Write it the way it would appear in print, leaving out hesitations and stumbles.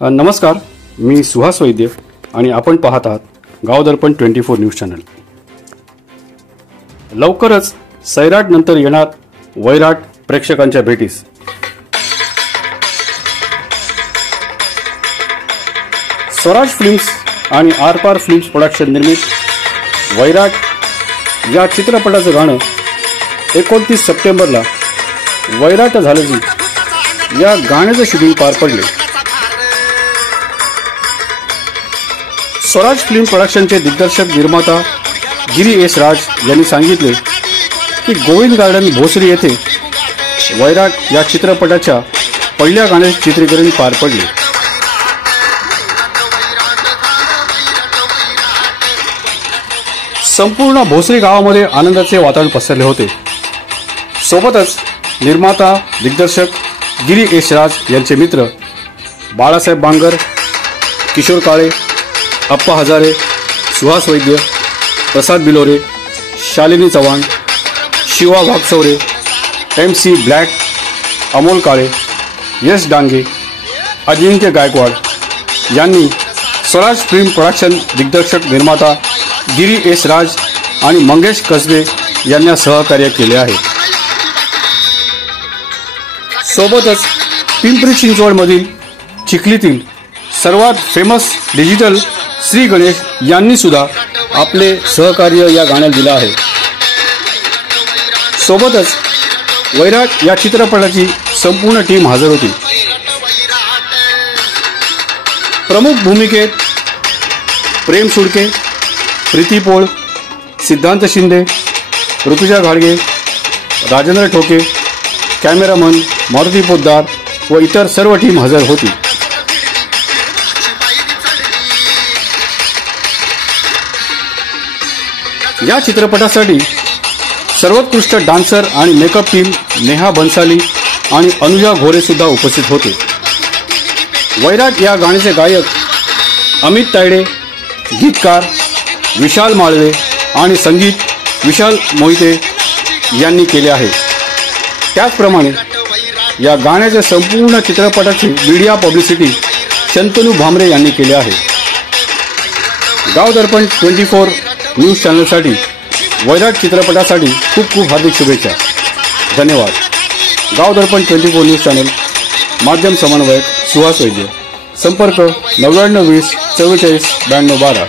नमस्कार, मी सुहास वैद्य आणि आपण पाहत आहात गाव दर्पण 24 न्यूज चॅनल। लवकरच सैराट नंतर येणार वैराट प्रेक्षकांच्या भेटीस। स्वराज फिल्म्स आणि आरपार फिल्म्स प्रोडक्शन निर्मित वैराट या चित्रपटाचं गाणं 29 सप्टेंबरला वैराट झालं की या गाण्याचं शूटिंग पार पडले। स्वराज फिल्म प्रोडक्शनचे दिग्दर्शक निर्माता गिरी एस राज यांनी सांगितले की गोविंद गार्डन भोसरी येथे वैराट या चित्रपटाच्या पहिल्या गाण्याचे चित्रीकरण पार पडले। संपूर्ण भोसरी गावामध्ये आनंदाचे वातावरण पसरले होते। सोबतच निर्माता दिग्दर्शक गिरी एस राज यांचे मित्र बाळासाहेब बांगर, किशोर काळे, अप्पा हजारे, सुहास वैद्य, प्रसाद बिलोरे, शालिनी चव्हाण, शिवा वाघचौरे, MC ब्लॅक, अमोल काळे, यश डांगे, अजिंक्य गायकवाड यांनी स्वराज फिल्म प्रोडक्शन दिग्दर्शक निर्माता गिरी एस राज आणि मंगेश कसबे यांना सहकार्य केले आहे। सोबतच पिंपरी चिंचवडमधील चिखलीतील सर्वात फेमस डिजिटल श्री गणेश यांनी सुद्धा आपले सहकार्य या गाण्याला दिले आहे। सोबतच वैराट या चित्रपटाची संपूर्ण टीम हजर होती। प्रमुख भूमिकेत प्रेम सुडके, प्रीती पोळ, सिद्धांत शिंदे, ऋतुजा घाडगे, राजेंद्र ठोके, कॅमेरामन मारुती पोद्दार व इतर सर्व टीम हजर होती। या चित्रपटासाठी सर्वोत्कृष्ट डान्सर आणि मेकअप टीम नेहा बन्साली आणि अनुजा घोरे सुद्धा उपस्थित होते। वैराट या गाण्याचे गायक अमित तायडे, गीतकार विशाल माळवे आणि संगीत विशाल मोहिते यांनी केले आहे। त्याचप्रमाणे या गाण्याच्या संपूर्ण चित्रपटाची मीडिया पब्लिसिटी शंतनू भामरे यांनी केले आहे। गाव दर्पण 24 न्यूज चॅनलसाठी वैराट चित्रपटासाठी खूप खूप हार्दिक शुभेच्छा। धन्यवाद। गाव दर्पण 24 न्यूज चॅनल, माध्यम समन्वयक सुहास वैद्य, संपर्क 99 20 44 92 12।